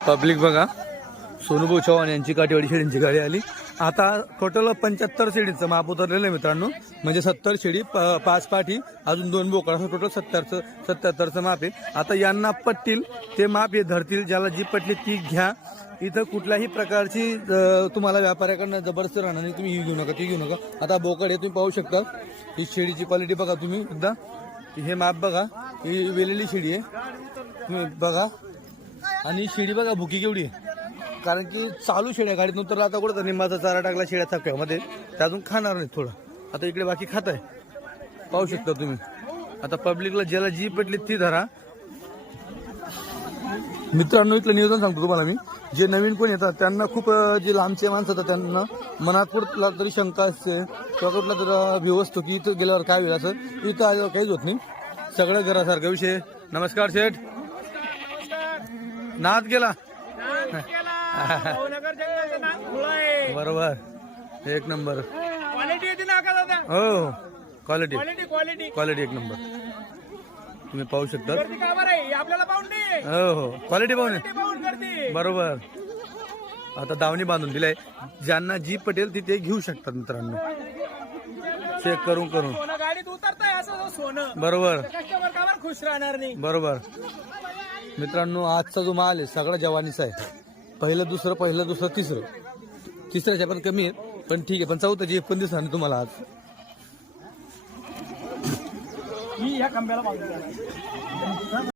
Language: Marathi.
पब्लिक बघा, सोनूभाऊ चव्हाण यांची काठीवाडी शेळींची गाडी आली. आता टोटल 75 शेळींचं माप उतरलेलं आहे मित्रांनो. म्हणजे 70 शेळी, 5 पाठी, अजून 2 बोकड, असं टोटल 77चं माप आहे. आता यांना पटतील ते माप हे धरतील. ज्याला जी पटली ती घ्या. इथं कुठल्याही प्रकारची तुम्हाला व्यापाऱ्याकडनं जबरदस्त राहणार नाही. तुम्ही ही घेऊ नका, ती घेऊ नका. आता बोकड आहे, तुम्ही पाहू शकता. ही शेळीची क्वालिटी बघा तुम्ही एकदा. हे माप बघा, ही वेलेली शेळी आहे, तुम्ही बघा. आणि शेळी बघा भुकी केवढी आहे. कारण की चालू शेळ्या गाडीत नंतर आता कुठं निंबाचा चारा टाकला शेळ्या थप्प्यामध्ये, त्यातून खाणार नाही थोडं. आता इकडे बाकी खात आहे, पाहू शकता तुम्ही. आता पब्लिकला ज्याला जी पटली ती धरा मित्रांनो. इथलं नियोजन सांगतो तुम्हाला मी. जे नवीन कोण येतात त्यांना खूप, जे लांबचे माणसं असतात त्यांना मनात कुठला तरी शंका असते किंवा कुठला तरी व्यू असतो की इथं गेल्यावर काय होईल. असं इथं आल्यावर काहीच होत नाही, सगळं घरासारखा विषय. नमस्कार शेठ. नाद गेला बरोबर, एक नंबर. हो, क्वालिटी क्वालिटी एक नंबर. तुम्ही पाहू शकता. हो हो, क्वालिटी पाहून बरोबर. आता दावणी बांधून दिलाय. ज्यांना जी पटेल ती ते घेऊ शकतात मित्रांनो, चेक करून बरोबर खुश राहणार नाही. बरोबर मित्रांनो. आजचा जो माल आहे सगळा जवानीचा आहे. पहिलं दुसरं तिसऱ्याच्या पण कमी आहे, पण ठीक आहे. पण चौथ्याची एक पण दिसणार नाही तुम्हाला आज. ही ह्या कंब्याला